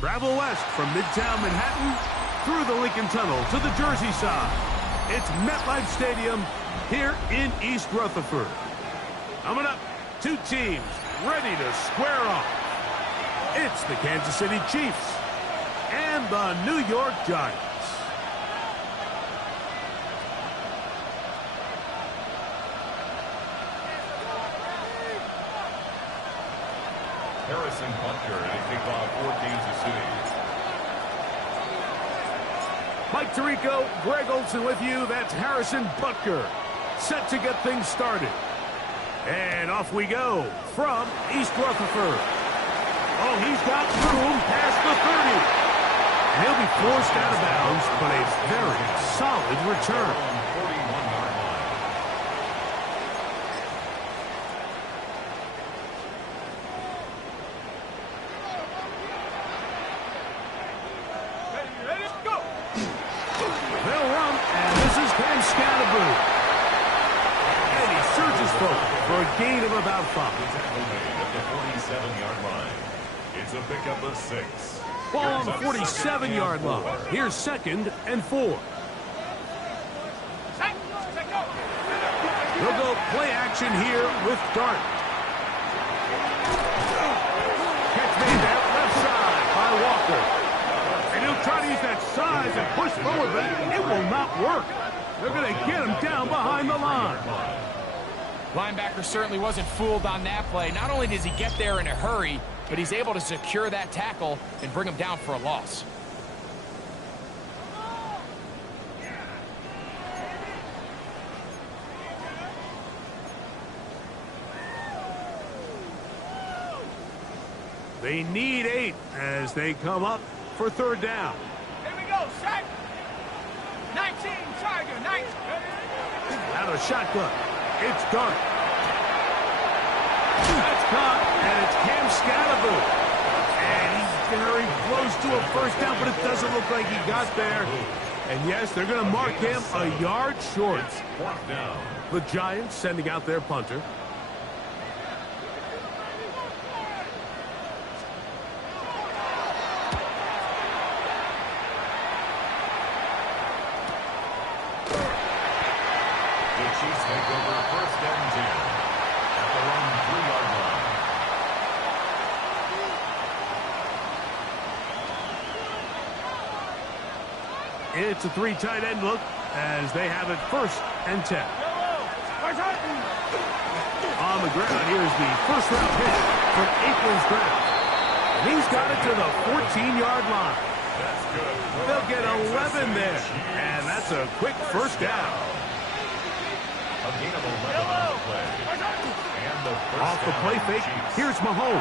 Travel west from Midtown Manhattan through the Lincoln Tunnel to the Jersey side. It's MetLife Stadium here in East Rutherford. Coming up, two teams ready to square off. It's the Kansas City Chiefs and the New York Giants. Harrison Butker to kick off for Kansas City. Mike Tirico, Greg Olson with you. That's Harrison Butker set to get things started. And off we go from East Rutherford. Oh, he's got room past the 30. And he'll be forced out of bounds, but a very solid return. For a gain of about 5. At the 47-yard line. It's a pickup of 6. Ball on the 47-yard line. Here's 2nd and 4. They'll go play action here with Dart. Catch made that left side by Walker. And he'll try to use that size and push forward, but it will not work. They're going to get him down behind the line. Linebacker certainly wasn't fooled on that play. Not only does he get there in a hurry, but he's able to secure that tackle and bring him down for a loss. They need 8 as they come up for 3rd down. Here we go, shot. 19, Tiger, 19. Out of shotgun. It's Dart. That's caught, and it's Cam Scalaboo. And he's very close to a 1st down, but it doesn't look like he got there. And yes, they're going to mark him a yard short. The Giants sending out their punter. Chiefs take over 1st and 10 at their own 3-yard line. It's a 3 tight end look as they have it 1st and 10. On the ground, here's the 1st-round pick from Aikman's ground. And he's got it to the 14-yard line. That's good. They'll get 11 there, and that's a quick 1st down. A gain of 11 on the play. And the Off the play fake, here's Mahomes.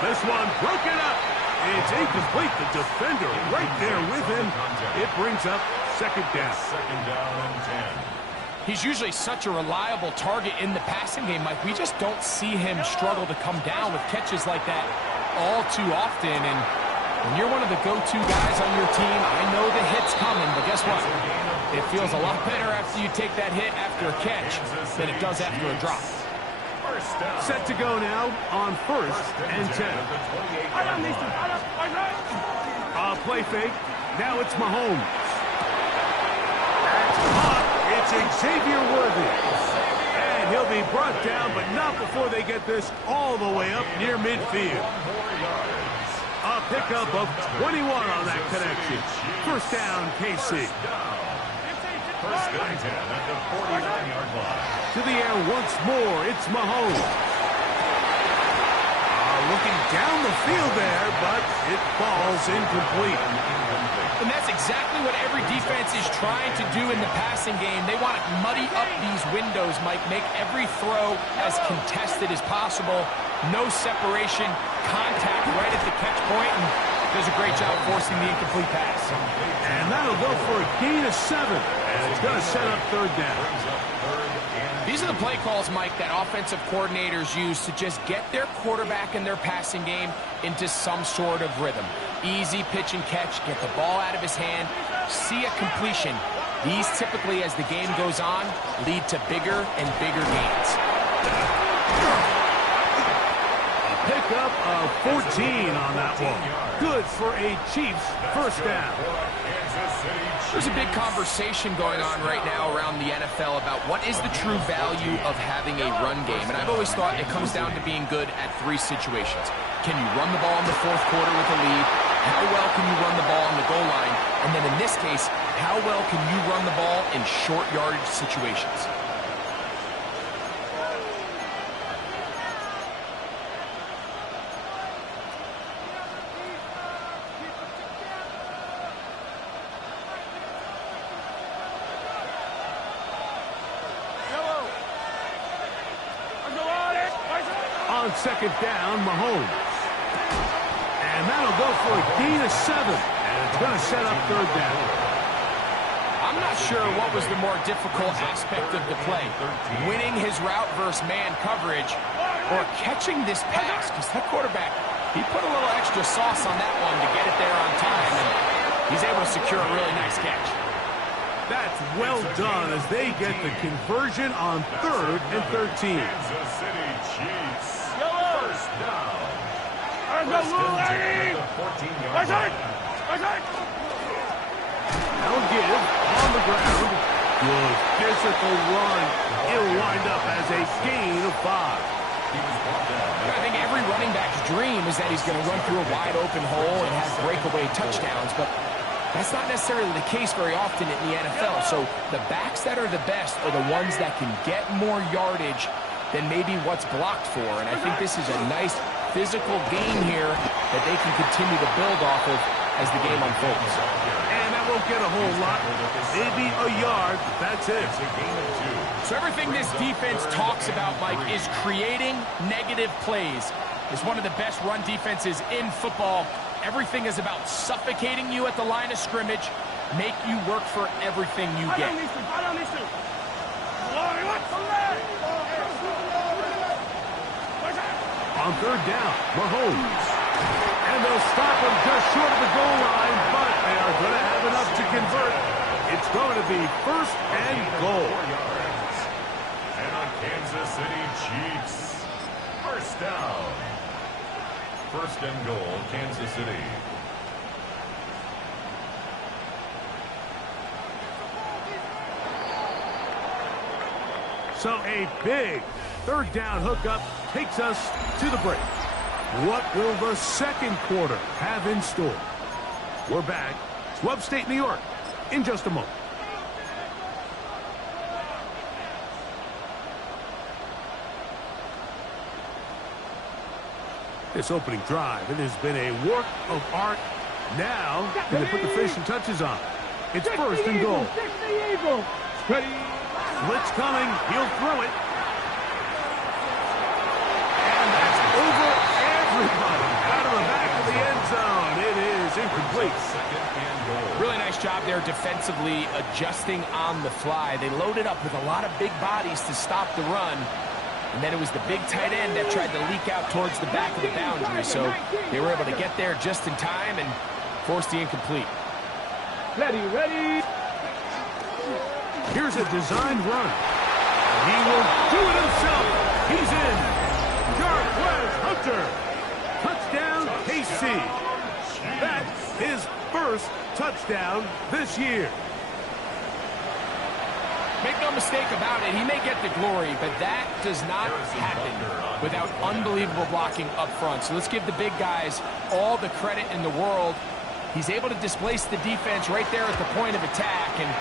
This one broken up. It's incomplete. The defender right there with him. It brings up 2nd down. 2nd down and 10. He's usually such a reliable target in the passing game, Mike. We just don't see him struggle to come down with catches like that all too often. And when you're one of the go-to guys on your team, I know the hit's coming, but guess what? It feels a lot better after you take that hit after a catch than it does after a drop. Set to go now on 1st and 10. Play fake. Now it's Mahomes. That's caught. It's Xavier Worthy. And he'll be brought down, but not before they get this all the way up near midfield. A pickup of 21 on that connection. 1st down, KC. 1st and 10 at the 49-yard line. To the air once more, it's Mahomes. Looking down the field there, but it falls incomplete. And that's exactly what every defense is trying to do in the passing game. They want to muddy up these windows, Mike, make every throw as contested as possible. No separation, contact right at the catch point, and does a great job forcing the incomplete pass. And that'll go for a gain of 7. And it's going to set up third down. These are the play calls, Mike, that offensive coordinators use to just get their quarterback and their passing game into some sort of rhythm. Easy pitch and catch, get the ball out of his hand, see a completion. These typically, as the game goes on, lead to bigger and bigger gains. A pickup of 14 on that one. Good for a Chiefs first down. There's a big conversation going on right now around the NFL about what is the true value of having a run game. And I've always thought it comes down to being good at 3 situations. Can you run the ball in the 4th quarter with a lead? How well can you run the ball on the goal line? And then in this case, how well can you run the ball in short yardage situations? On second down, Mahomes. And that'll go for a gain of 7. And it's going to set up third down. I'm not sure what was the more difficult aspect of the play. Winning his route versus man coverage or catching this pass. Because that quarterback, he put a little extra sauce on that one to get it there on time. And he's able to secure a really nice catch. That's well done as they get the conversion on 3rd and 13. Kansas City Chiefs. First down. That'll give on the ground. Good physical run. It'll wind up as a gain of 5. I think every running back's dream is that he's going to run through a wide open hole and have breakaway touchdowns, but that's not necessarily the case very often in the NFL. So the backs that are the best are the ones that can get more yardage than maybe what's blocked for. And I think this is a nice physical game here that they can continue to build off of as the game unfolds. And that won't get a whole lot. Maybe a yard. That's it. So everything this defense talks about, Mike, is creating negative plays. It's one of the best run defenses in football. Everything is about suffocating you at the line of scrimmage, make you work for everything you get. On third down, Mahomes. And they'll stop him just short of the goal line, but they are going to have enough to convert. It's going to be 1st and goal. And on Kansas City Chiefs. First down. 1st and goal, Kansas City. So a big 3rd down hookup takes us to the break. What will the 2nd quarter have in store? We're back to upstate New York in just a moment. This opening drive, it has been a work of art. Now, can they put the finishing touches on? It's 1st and goal. Blitz coming. He'll throw it. And that's over everybody. Out of the back of the end zone. It is incomplete. 2nd and goal. Really nice job there defensively adjusting on the fly. They loaded up with a lot of big bodies to stop the run. And then it was the big tight end that tried to leak out towards the back of the boundary. So they were able to get there just in time and force the incomplete. Ready. Here's a designed run. He will do it himself. He's in. Jarquez Hunter. Touchdown, KC. That's his 1st touchdown this year. Make no mistake about it, he may get the glory, but that does not happen without unbelievable blocking up front. So let's give the big guys all the credit in the world. He's able to displace the defense right there at the point of attack, and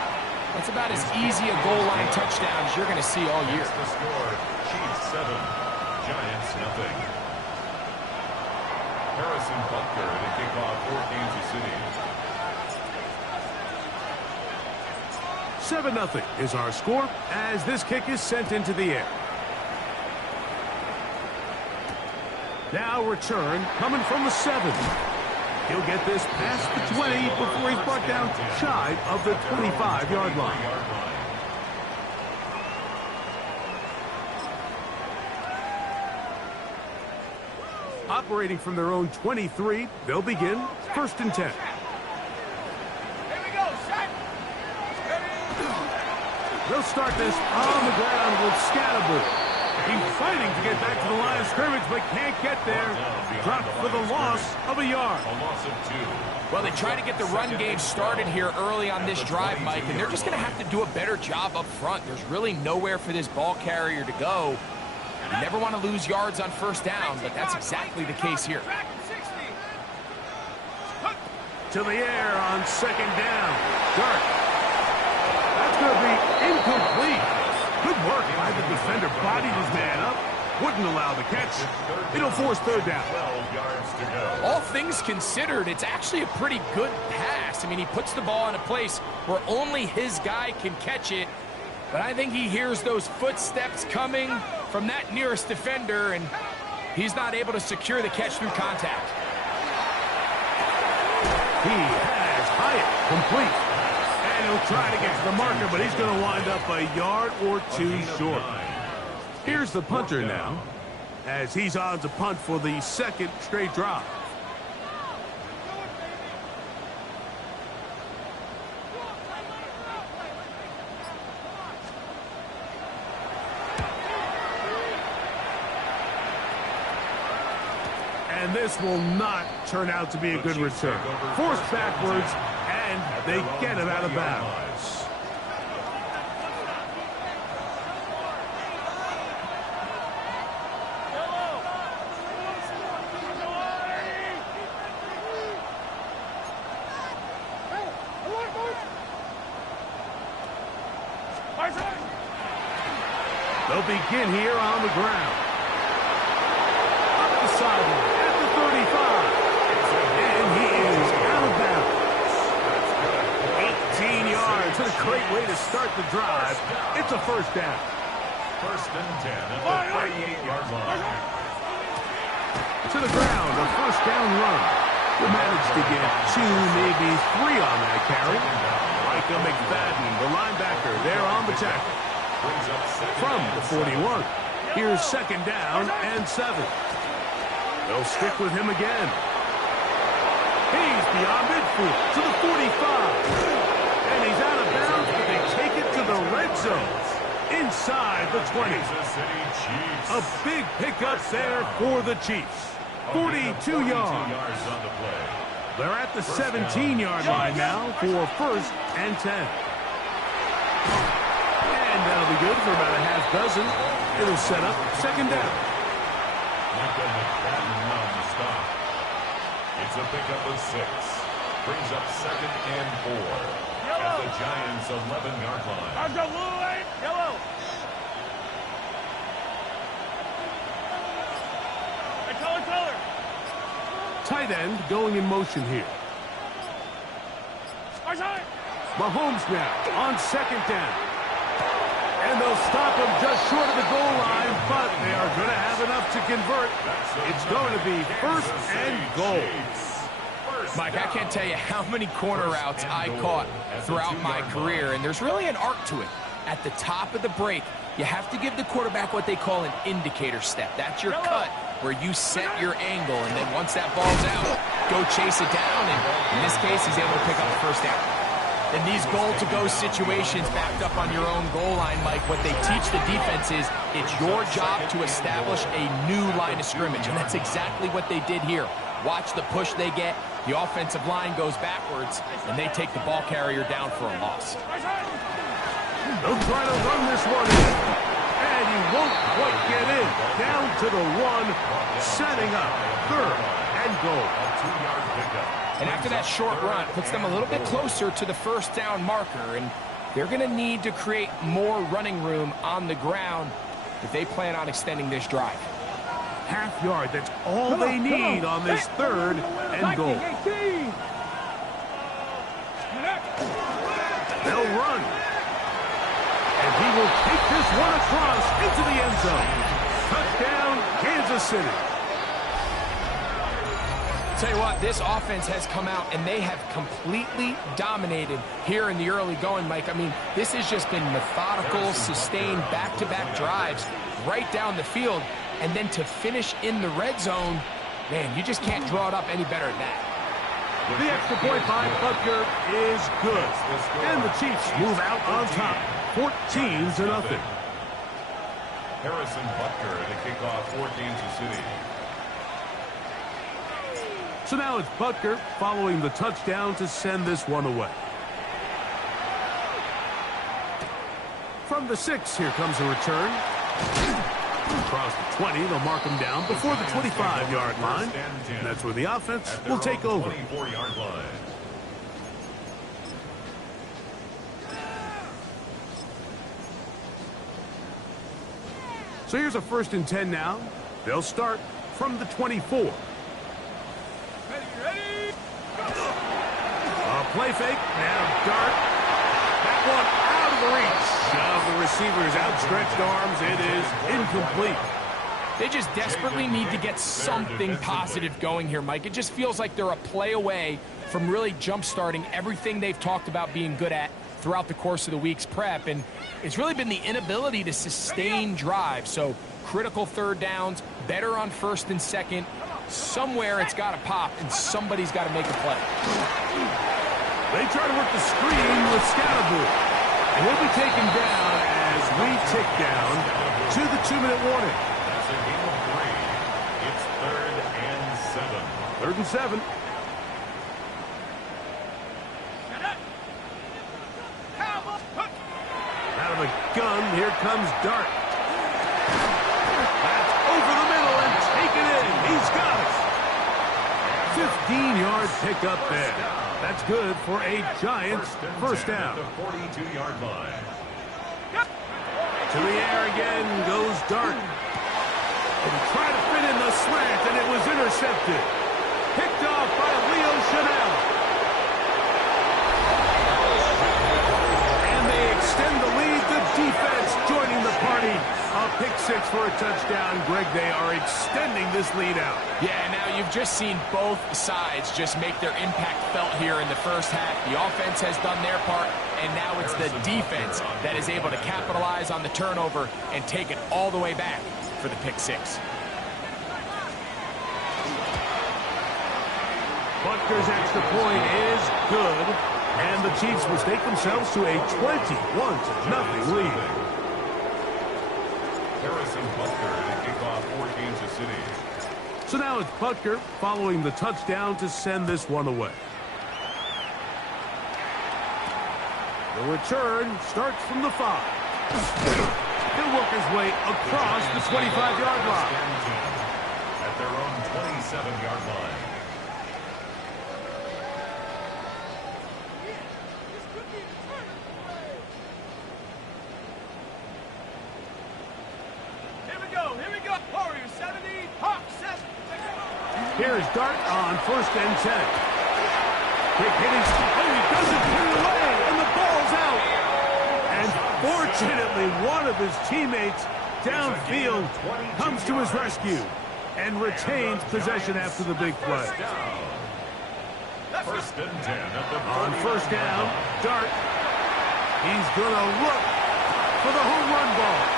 that's about as easy a goal line touchdown as you're going to see all year. The score, Chiefs 7, Giants nothing. Harrison Butker to kick off for Kansas City. 7-0 is our score as this kick is sent into the air. Now return coming from the 7. He'll get this past the 20 before he's brought down shy of the 25-yard line. Operating from their own 23, they'll begin 1st and 10. Here we go, set. They'll start this on the ground with Scatterbull. He's fighting to get back to the line of scrimmage, but can't get there. Dropped for the loss of a yard. A loss of 2. Well, they try to get the run game started here early on this drive, Mike, and they're just going to have to do a better job up front. There's really nowhere for this ball carrier to go. You never want to lose yards on 1st down, but that's exactly the case here. To the air on 2nd down. Dark. That's going to be incomplete. Good work by the defender. Bodied his man up. Wouldn't allow the catch. It'll force 3rd down. 12 yards to go. All things considered, it's actually a pretty good pass. I mean, he puts the ball in a place where only his guy can catch it. But I think he hears those footsteps coming from that nearest defender, and he's not able to secure the catch through contact. He has Hyatt complete. And he'll try to get to the marker, but he's going to wind up a yard or 2 short. Here's the punter now, as he's on to punt for the 2nd straight drive. And this will not turn out to be a good return. Forced backwards, and they get him out of bounds. They'll begin here on the ground. Up the sideline at the 35. And he is out of bounds. 18 yards. What a great way to start the drive. It's a 1st down. 1st and 10 at the 38-yard line. To the ground, a 1st down run. They managed to get 2, maybe 3 on that carry. Micah McFadden, the linebacker, there on the tackle. From the 41. Here's 2nd down and 7. They'll stick with him again. He's beyond midfield to the 45. And he's out of bounds, but they take it to the red zone. Inside the 20. A big pickup there for the Chiefs. 42 yards. They're at the 17-yard line now for 1st and 10. And that'll be good for about a half dozen. It'll set up 2nd down. Micah McFadden on the stop. It's a pickup of 6. Brings up 2nd and 4. At the Giants' 11-yard line. Yellow. Color. Tight end going in motion here. Mahomes now on 2nd down. And they'll stop him just short of the goal line, but they are going to have enough to convert. It's going to be 1st and goal. Mike, I can't tell you how many corner routes I caught throughout my career, and there's really an arc to it. At the top of the break, you have to give the quarterback what they call an indicator step. That's your cut where you set your angle, and then once that ball's out, go chase it down, and in this case, he's able to pick up the 1st down. In these goal-to-go situations backed up on your own goal line, Mike, what they teach the defense is it's your job to establish a new line of scrimmage, and that's exactly what they did here. Watch the push they get. The offensive line goes backwards, and they take the ball carrier down for a loss. They'll try to run this one in, and he won't quite get in. Down to the 1, setting up 3rd and goal. A 2-yard pickup. And after that short run, puts them a little bit closer to the 1st down marker, and they're going to need to create more running room on the ground if they plan on extending this drive. Half yard, that's all they need on this 3rd and goal. They'll run. Gets one across into the end zone. Touchdown, Kansas City. Tell you what, this offense has come out and they have completely dominated here in the early going, Mike. I mean, this has just been methodical, sustained, back-to-back drives right down the field. And then to finish in the red zone, man, you just can't draw it up any better than that. The extra point by Butker is good. And the Chiefs move out on top, 14-0. Harrison Butker to kick off for Kansas City. So now it's Butker following the touchdown to send this one away. From the 6, here comes a return. Across the 20, they'll mark him down before the 25-yard line. And that's where the offense will take over. 24-yard line. So here's a 1st and 10 now. They'll start from the 24. Ready? A play fake. Now Dart. That one out of the reach of the receiver's outstretched arms. It is incomplete. They just desperately need to get something positive going here, Mike. It just feels like they're a play away from really jump-starting everything they've talked about being good at throughout the course of the week's prep. And it's really been the inability to sustain drives. So critical 3rd downs, better on 1st and 2nd. Somewhere it's got to pop, and somebody's got to make a play. They try to work the screen with Scatterboo. And he'll be taken down as we tick down to the 2-minute warning. That's a game of 3. It's 3rd and 7. 3rd and 7. Out of a gun, here comes Dart. That's over the middle and taken in. He's got it. 15-yard pickup there. That's good for a Giants first down. At the 42-yard line. To the air again goes Dart. And tried to fit in the slant, and it was intercepted. Picked off by Leo Chanel. And they extend the lead. The defense joining the party. A pick 6 for a touchdown. Greg, they are extending this lead out. Yeah, now you've just seen both sides just make their impact felt here in the first half. The offense has done their part, and now it's the defense that is able to capitalize on the turnover and take it all the way back for the pick 6. Butker's extra point is good, and the Chiefs will stake themselves to a 21-0 lead. Harrison Butker to kick off for Kansas City. So now it's Butker following the touchdown to send this one away. The return starts from the 5. He'll work his way across the 25-yard line. At their own 27-yard line. Here's Dart on 1st and 10. Quick hitting. Oh, he doesn't put it away, and the ball's out. And fortunately, one of his teammates downfield comes to his rescue and retains possession after the big play. 1st and 10 at the on 1st down, Dart. He's going to look for the home run ball.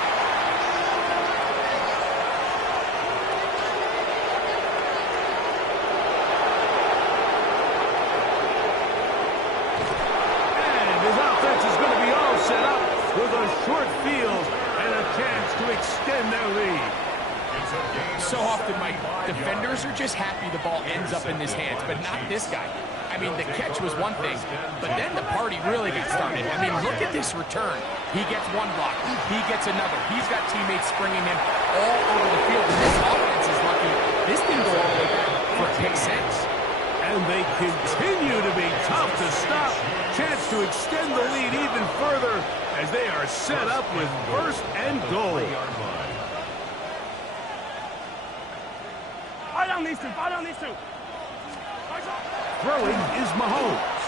With a short field and a chance to extend their lead. So often, Mike, defenders are just happy the ball ends up in his hands, but not this guy. I mean, the catch was one thing, but then the party really got started. I mean, look at this return. He gets one block. He gets another. He's got teammates springing him all over the field. And this offense is lucky. This didn't go all the way back for a pick 6. And they continue to be tough to stop. Chance to extend the lead even further as they are set up with 1st and goal. Fall down these two. Fall down these two. Throwing is Mahomes.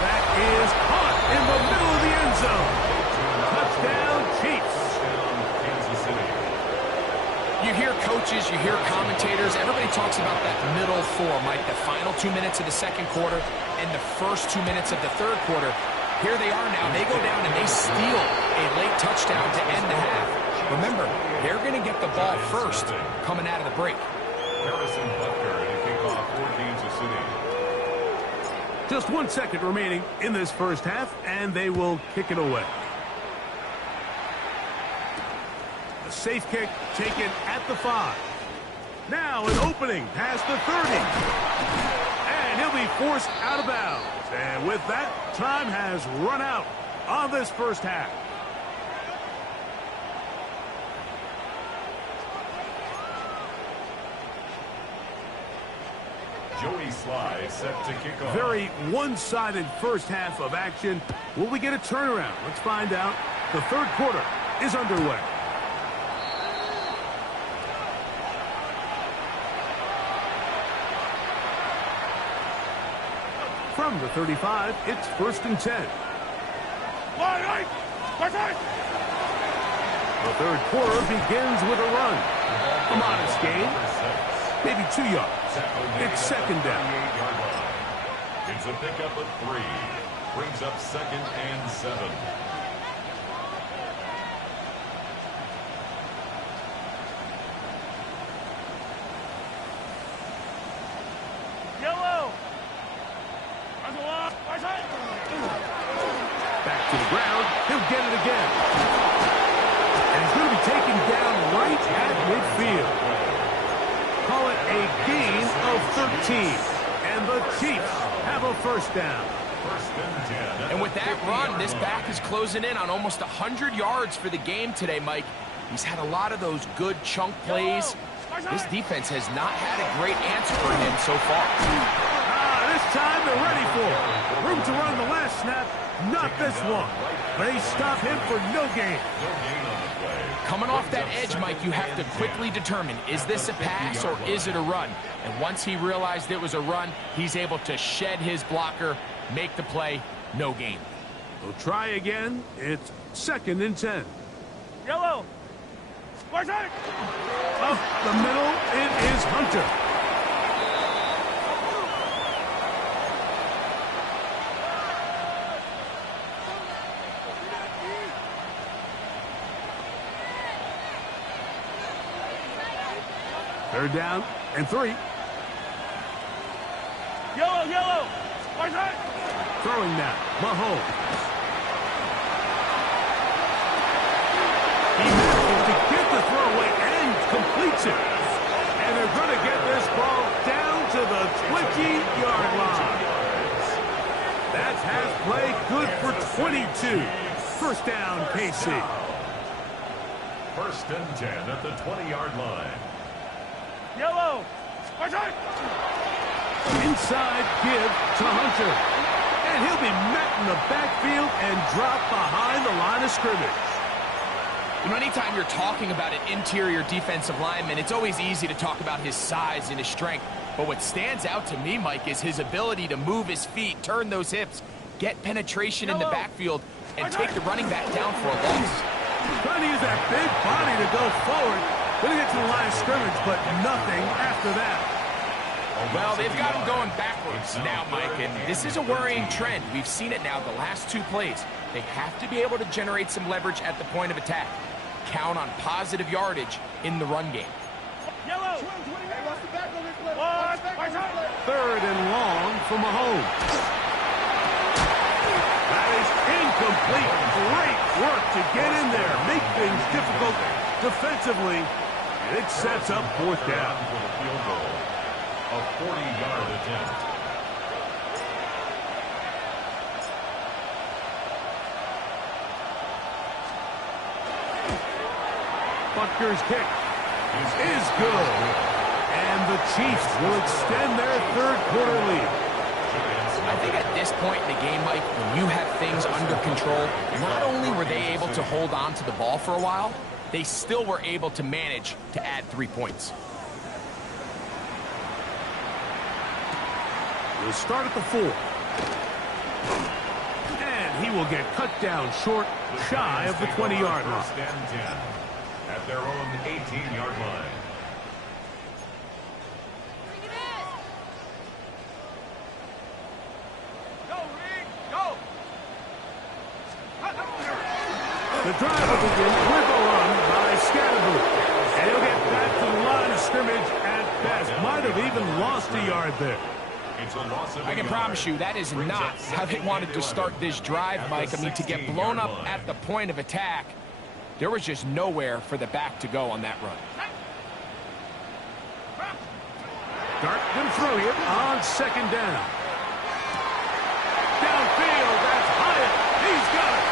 That is caught in the middle of the end zone. Touchdown, Chiefs. coaches, you hear commentators, everybody talks about that middle four, Mike, the final 2 minutes of the second quarter and the first 2 minutes of the third quarter. Here they are now. They go down and they steal a late touchdown to end the half. Remember, they're going to get the ball first coming out of the break. Harrison Butker to kick off for Kansas City. Just 1 second remaining in this first half, and they will kick it away. A safe kick taken at the 5. Now an opening past the 30. And he'll be forced out of bounds. And with that, time has run out on this first half. Joey Sly set to kick off. Very one-sided first half of action. Will we get a turnaround? Let's find out. The third quarter is underway. From the 35, it's 1st and 10. The third quarter begins with a run. A modest gain, maybe 2 yards. It's 2nd down. It's a pickup of 3. Brings up 2nd and 7. Back to the ground. He'll get it again. And he's going to be taken down right at midfield. Call it a gain of 13. And the Chiefs have a first down. And with that run, this back is closing in on almost 100 yards for the game today, Mike. He's had a lot of those good chunk plays. This defense has not had a great answer for him so far. This time they're ready for it. Room to run the last snap, not this one. They stop him for no gain. Coming off that edge, Mike, you have to quickly determine, is this a pass or is it a run? And once he realized it was a run, he's able to shed his blocker, make the play, no gain. We'll try again. It's 2nd and 10. Yellow. Up the middle, it is Hunter. Third down and 3. Yellow. Throwing now, Mahomes. He manages to get the throw away and completes it. And they're going to get this ball down to the 20-yard line. That's half play, good for 22. First down, KC. 1st and 10 at the 20-yard line. Yellow. Inside give to Hunter. And he'll be met in the backfield and dropped behind the line of scrimmage. You know, anytime you're talking about an interior defensive lineman, it's always easy to talk about his size and his strength. But what stands out to me, Mike, is his ability to move his feet, turn those hips, get penetration in the backfield, and take the running back down for a loss. Trying to use that big body to go forward. Going to get to the line of scrimmage, but nothing after that. Well, they've got him going backwards now, Mike, and this is a worrying trend. We've seen it now the last 2 plays. They have to be able to generate some leverage at the point of attack. Count on positive yardage in the run game. Yellow. 3rd and long for Mahomes. That is incomplete. Great work to get in there, make things difficult defensively. And it sets up 4th down. For the field goal. A 40-yard attempt. Butker's kick is good. And the Chiefs will extend their 3rd quarter lead. I think at this point in the game, Mike, when you have things under control, not only were they able to hold on to the ball for a while, they still were able to manage to add 3 points. We'll start at the 4. And he will get cut down short, shy of the 20-yard line. 1st and 10 at their own 18-yard line. The drive will begin with a run by Scatterboot. And he'll get back to the line of scrimmage at best. Might have even lost a yard there. It's a loss of I can promise you that is not how they wanted to start this drive, Mike. I mean, to get blown up at the point of attack, there was just nowhere for the back to go on that run. Dart going to throw here on second down. Downfield, that's Hyatt. He's got it.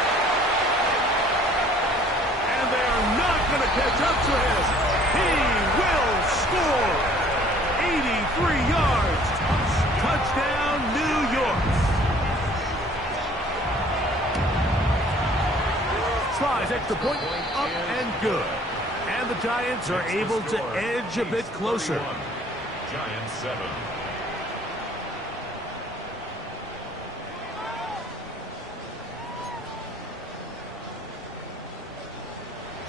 And they are not going to catch up to him. He will score. 83 yards. Touchdown, New York. Slides extra point, up and good. And the Giants are able to edge a bit closer. Giants 7.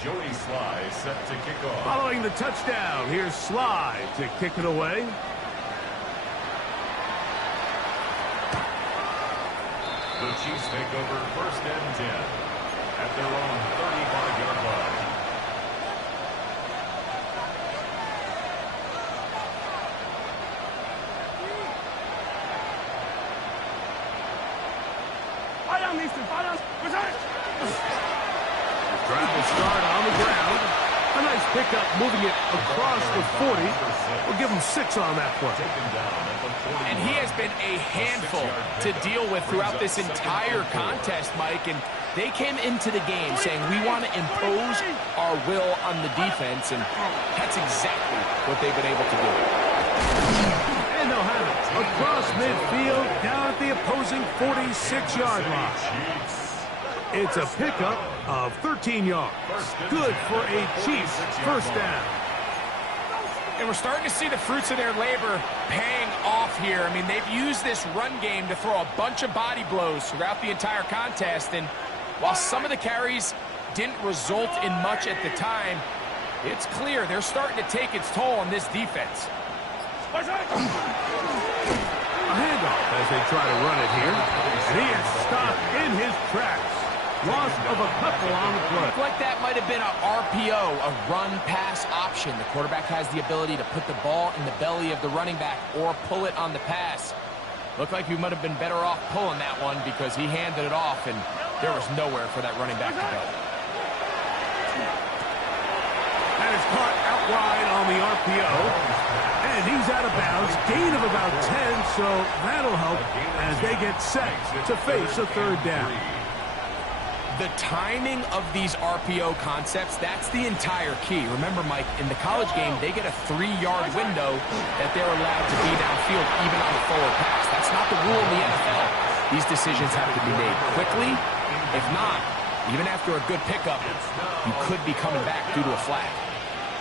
Joey Sly set to kick off. Following the touchdown, here's Sly to kick it away. The Chiefs take over 1st and 10 at their own 35-yard line. Drive will start on the ground. A nice pickup moving it across the 40. We'll give him 6 on that play. And he has been a handful to deal with throughout this entire contest, Mike. And they came into the game saying, we want to impose our will on the defense. And that's exactly what they've been able to do. And they'll have it across midfield down at the opposing 46-yard line. It's a pickup of 13 yards. Good for a Chiefs first down. And we're starting to see the fruits of their labor paying off here. I mean, they've used this run game to throw a bunch of body blows throughout the entire contest. And while some of the carries didn't result in much at the time, it's clear they're starting to take its toll on this defense. A handoff as they try to run it here. And he is stopped in his tracks. Loss of a couple on the play. Like that might have been a RPO, a run-pass option. The quarterback has the ability to put the ball in the belly of the running back or pull it on the pass. Looked like you might have been better off pulling that one because he handed it off, and there was nowhere for that running back to go. That is caught out wide on the RPO. And he's out of bounds. Gain of about 10, so that'll help as they get set to face a third down. The timing of these RPO concepts, that's the entire key. Remember, Mike, in the college game, they get a 3-yard window that they're allowed to be downfield even on the forward pass. That's not the rule in the NFL. These decisions have to be made quickly. If not, even after a good pickup, you could be coming back due to a flag.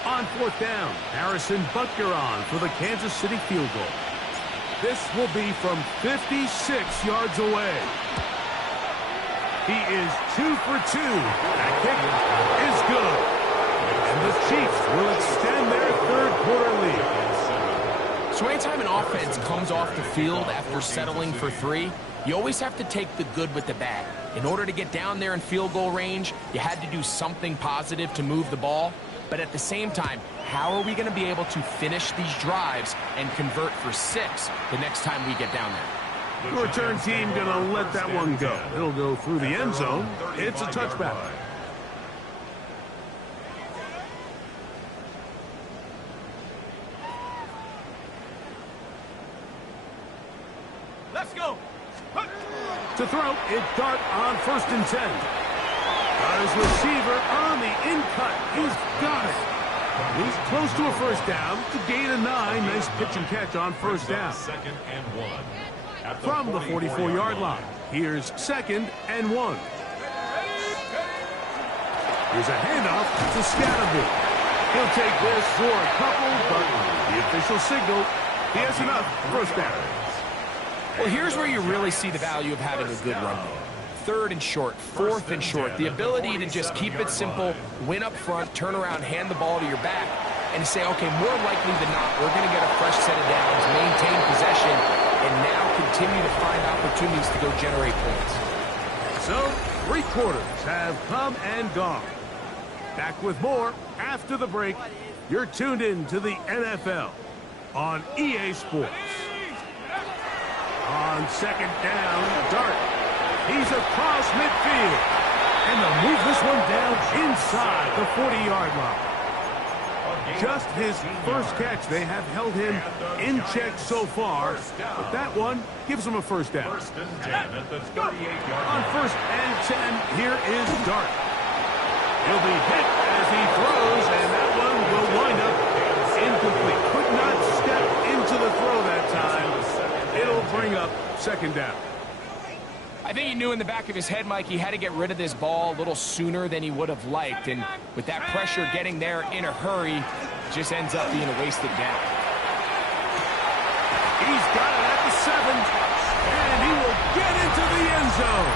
On 4th down, Harrison Butker on for the Kansas City field goal. This will be from 56 yards away. He is 2 for 2. That kick is good. And the Chiefs will extend their third-quarter lead. So anytime an offense comes off the field after settling for 3, you always have to take the good with the bad. In order to get down there in field goal range, you had to do something positive to move the ball. But at the same time, how are we going to be able to finish these drives and convert for 6 the next time we get down there? The return team going to let that one go. It'll go through the end zone. It's a touchback. Let's go. To throw, it's Dart on 1st and 10. Got his receiver on the in-cut. He's got it. He's close to a first down to gain a 9. Nice pitch and catch on 1st down. 2nd and 1. From the 44-yard line, here's 2nd and 1. Here's a handoff to Scatterboot. He'll take this for a couple, but the official signal, he has enough. First down. Well, here's where you really see the value of having a good run game. 3rd and short, 4th and short. The ability to just keep it simple, win up front, turn around, hand the ball to your back, and say, okay, more likely than not, we're going to get a fresh set of downs, maintain possession, and now continue to find opportunities to go generate points. So, Three quarters have come and gone. Back with more after the break. You're tuned in to the NFL on EA Sports. On second down, Dart. He's across midfield. And they'll move this one down inside the 40-yard line. Just his first catch. They have held him in check so far. But that one gives him a first down. First and 10 at the 38-yard On line. first and 10, here is Dart. He'll be hit as he throws, and that one will wind up incomplete. Could not step into the throw that time. It'll bring up second down. I think he knew in the back of his head, Mike, he had to get rid of this ball a little sooner than he would have liked. And with that pressure getting there in a hurry, it just ends up being a wasted down. He's got it at the 7, and he will get into the end zone.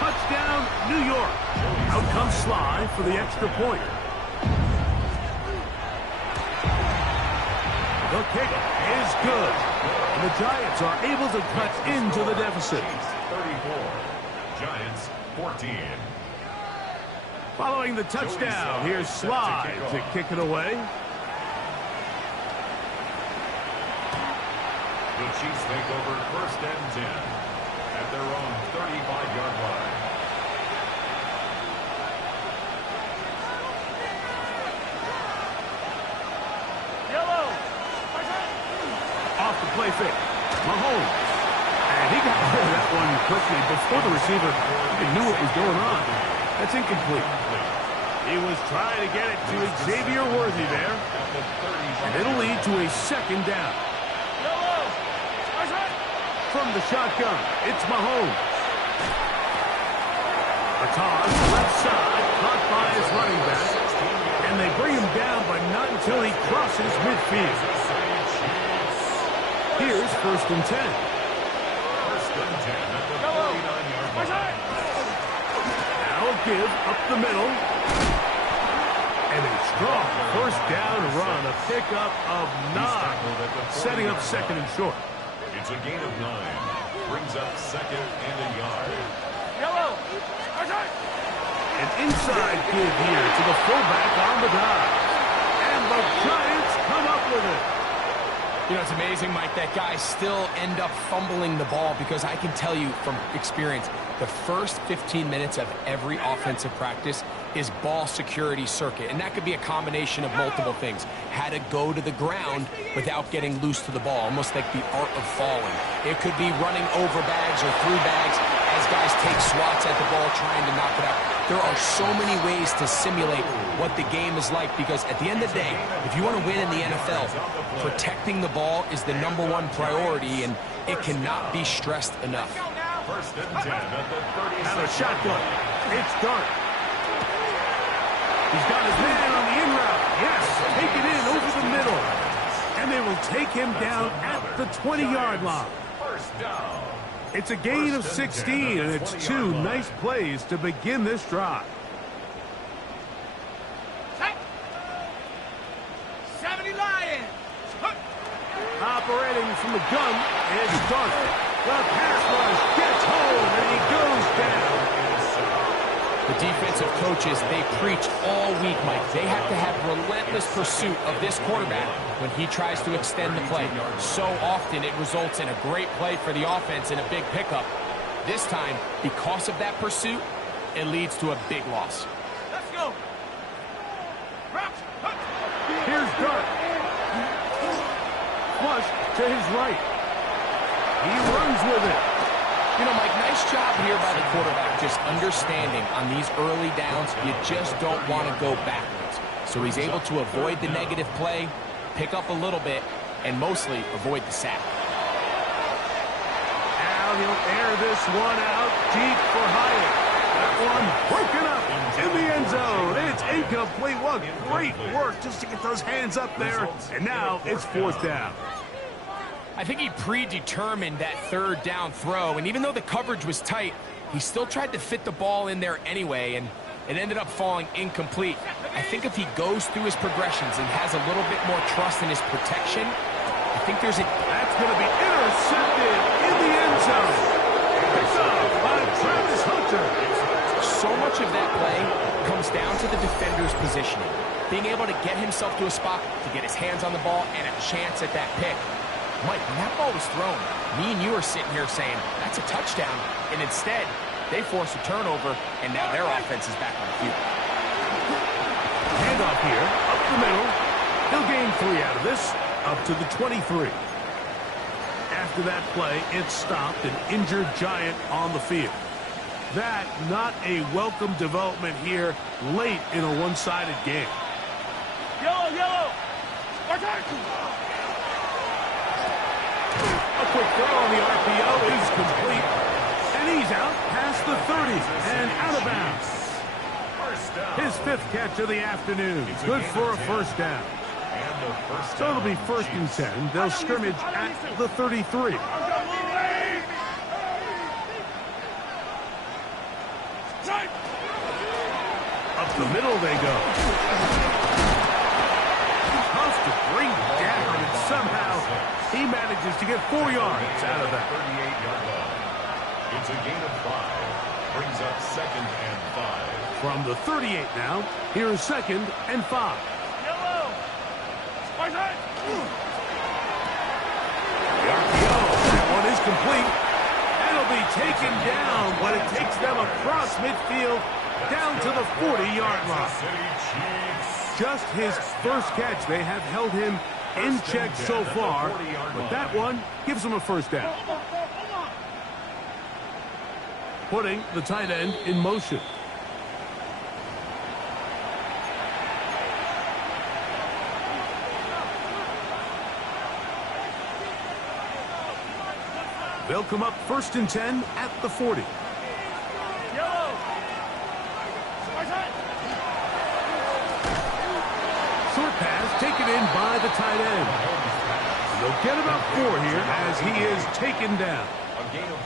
Touchdown, New York. Out comes Sly for the extra point. The kick is good. And the Giants are able to cut into the deficit. 34. Giants 14. Following the touchdown, here's Sly to kick it away. The Chiefs take over first and 10 at their own 35-yard line. Off the play fake. Mahomes. And he got rid of that one quickly before the receiver even knew what was going on. That's incomplete. He was trying to get it to Xavier Worthy there. And it'll lead to a second down. From the shotgun, it's Mahomes. A toss, left side, caught by his running back. And they bring him down, but not until he crosses midfield. Here's first and 10. First and 10 at the 49-yard line. Now a give up the middle. And a strong first down run, a pickup of 9, setting up second and short. It's a gain of 9. Brings up second and a yard. An inside give here to the fullback on the dive. And the Giants come up with it. You know, it's amazing, Mike, that guys still end up fumbling the ball because I can tell you from experience, the first 15 minutes of every offensive practice is ball security circuit. And that could be a combination of multiple things. How to go to the ground without getting loose to the ball, almost like the art of falling. It could be running over bags or through bags as guys take swats at the ball trying to knock it out. There are so many ways to simulate what the game is like because at the end of the day, if you want to win in the NFL, protecting the ball is the #1 priority, and it cannot be stressed enough. First and 10 at the 36. Now the shotgun. It's Dart. He's got his man on the in route. Yes, take it in over the middle. And they will take him down at the 20-yard line. First down. It's a gain of 16, and it's 2 nice plays to begin this drive. 70 Lions. Operating from the gun is Dart. The pass rush gets home, and he goes down. The defensive coaches, they preach all week, Mike. They have to have relentless pursuit of this quarterback when he tries to extend the play. So often it results in a great play for the offense and a big pickup. This time, because of that pursuit, it leads to a big loss. Let's go. Here's Dart. Flush to his right. He runs with it. You know, Mike, nice job here by the quarterback, just understanding on these early downs, you just don't want to go backwards. So he's able to avoid the negative play, pick up a little bit, and mostly avoid the sack. Now he'll air this one out deep for Hyatt. That one broken up in the end zone. It's incomplete. What great work just to get those hands up there. And now it's fourth down. I think he predetermined that third down throw, and even though the coverage was tight, he still tried to fit the ball in there anyway, and it ended up falling incomplete. I think if he goes through his progressions and has a little bit more trust in his protection, I think there's a... That's going to be intercepted in the end zone. Picked up by Travis Hunter. so much of that play comes down to the defender's positioning. Being able to get himself to a spot to get his hands on the ball and a chance at that pick. Mike, when that ball was thrown, me and you are sitting here saying, that's a touchdown. And instead, they force a turnover, and now their offense is back on the field. Handoff here, up the middle. He'll gain 3 out of this, up to the 23. After that play, it stopped an injured Giant on the field. That not a welcome development here late in a one-sided game. Yellow, yellow. A quick throw on the RPO is complete. And he's out past the 30 and out of bounds. His 5th catch of the afternoon. Good for a first down. So it'll be 1st and 10. They'll scrimmage at the 33. Up the middle they go. Tough to bring down, and somehow he manages to get 4 yards out of that. 38-yard line. It's a gain of 5. Brings up 2nd and 5. From the 38 now, here is 2nd and 5. Yellow. The RPO, that one is complete. It'll be taken down, but it takes them across midfield down to the 40-yard line. Just his first catch. They have held him in check so far, but that one gives them a first down. Putting the tight end in motion. They'll come up 1st and 10 at the 40. Yellow. Short pass taken in by the tight end. They'll get about 4 here as he is taken down. A gain of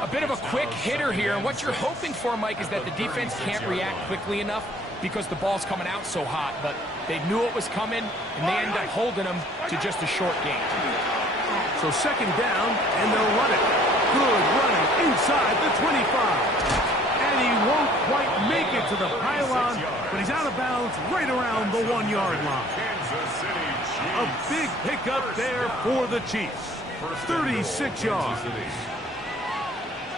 4. A bit of a quick hitter here, and what you're hoping for, Mike, is that the defense can't react quickly enough because the ball's coming out so hot, but they knew it was coming, and they end up holding them to just a short gain. So 2nd down, and they'll run it. Good running inside the 25. And he won't quite make it to the pylon, but he's out of bounds right around the 1-yard line. A big pickup there for the Chiefs. 36 yards.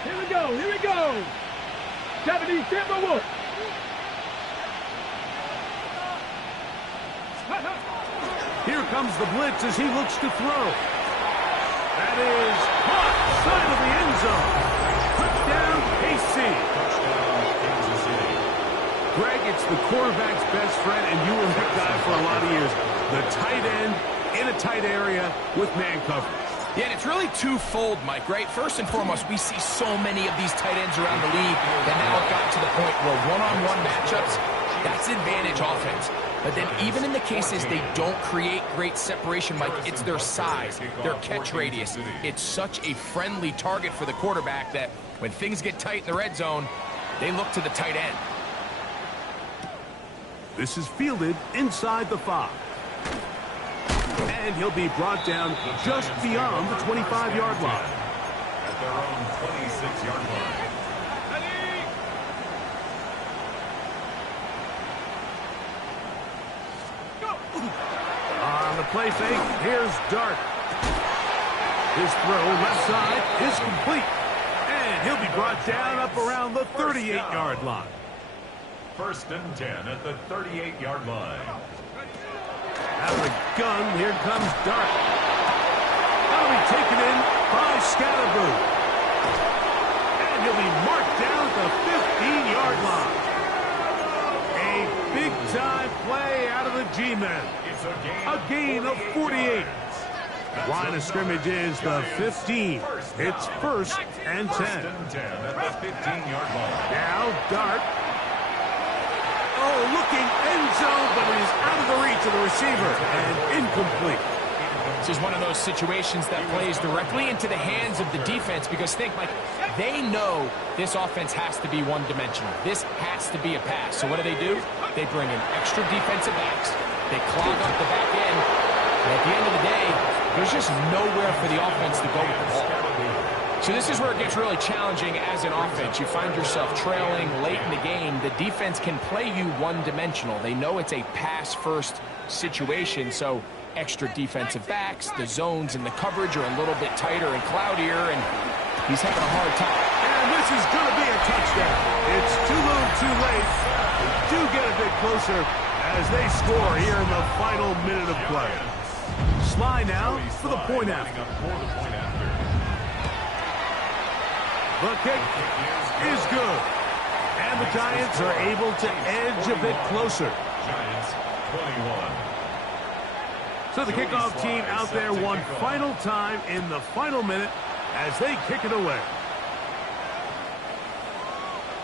Here we go, here we go. Japanese Timberwolf. Here comes the blitz as he looks to throw. That is caught side of the end zone. Touchdown, KC. Greg, it's the quarterback's best friend, and you were that guy for a lot of years. The tight end in a tight area with man coverage. Yeah, and it's really twofold, Mike, right? First and foremost, we see so many of these tight ends around the league that now have gotten to the point where one-on-one matchups, that's advantage offense. But then even in the cases they don't create great separation, Mike, it's their size, their catch radius. It's such a friendly target for the quarterback that when things get tight in the red zone, they look to the tight end. This is fielded inside the 5. And he'll be brought down just beyond the 25-yard line. At their own 26-yard line. On the play fake, here's Dart. His throw left side is complete. And he'll be brought down up around the 38-yard line. 1st and 10 at the 38-yard line. Out of the gun, here comes Dart. That'll be taken in by Scatterboo. And he'll be marked down at the 15-yard line. A big-time play out of the G-men. A gain of 48. Line of scrimmage is the 15. It's 1st and 10. 1st and 10 at the 15-yard line. Now Dart. Oh, looking end zone, but it is out of the reach of the receiver and incomplete. This is one of those situations that plays directly into the hands of the defense because think, Mike, they know this offense has to be one-dimensional. This has to be a pass. So what do? They bring in extra defensive backs. They clog up the back end. And at the end of the day, there's just nowhere for the offense to go with the ball. So this is where it gets really challenging as an offense. You find yourself trailing late in the game. The defense can play you one-dimensional. They know it's a pass-first situation, so extra defensive backs, the zones and the coverage are a little bit tighter and cloudier, and he's having a hard time. And this is going to be a touchdown. It's too little too late. They do get a bit closer as they score here in the final minute of play. Sly now for the point after. The kick is good. And the Giants are able to edge a bit closer. Giants 21. So the kickoff team out there one final time in the final minute as they kick it away.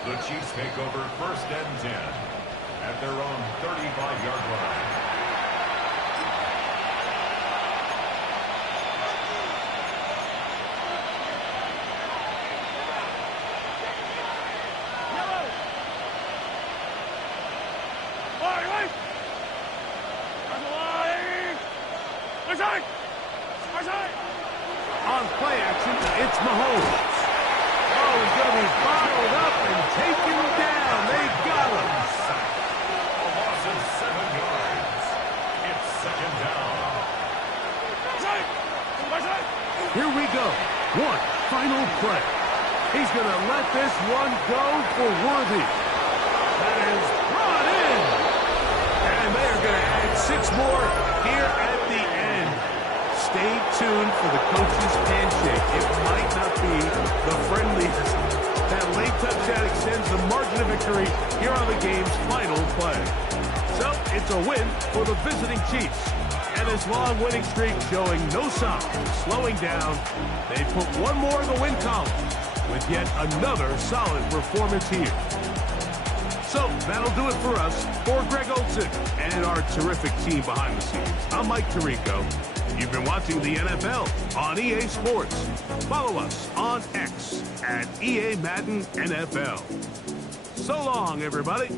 The Chiefs take over 1st and 10 at their own 35-yard line. On play action, it's Mahomes. Oh, he's going to be bottled up and taken down. They got him. A loss of 7 yards. It's 2nd down. Here we go. One final play. He's going to let this one go for Worthy. That is brought in. And they are going to add 6 more here at the end. Stay tuned for the coach's handshake. It might not be the friendliest. That late touchdown extends the margin of victory here on the game's final play. So it's a win for the visiting Chiefs. And this long winning streak showing no sign of slowing down. They put one more in the win column with yet another solid performance here. So that'll do it for us. For Greg Olsen and our terrific team behind the scenes, I'm Mike Tirico. You've been watching the NFL on EA Sports. Follow us on X at EA Madden NFL. So long, everybody.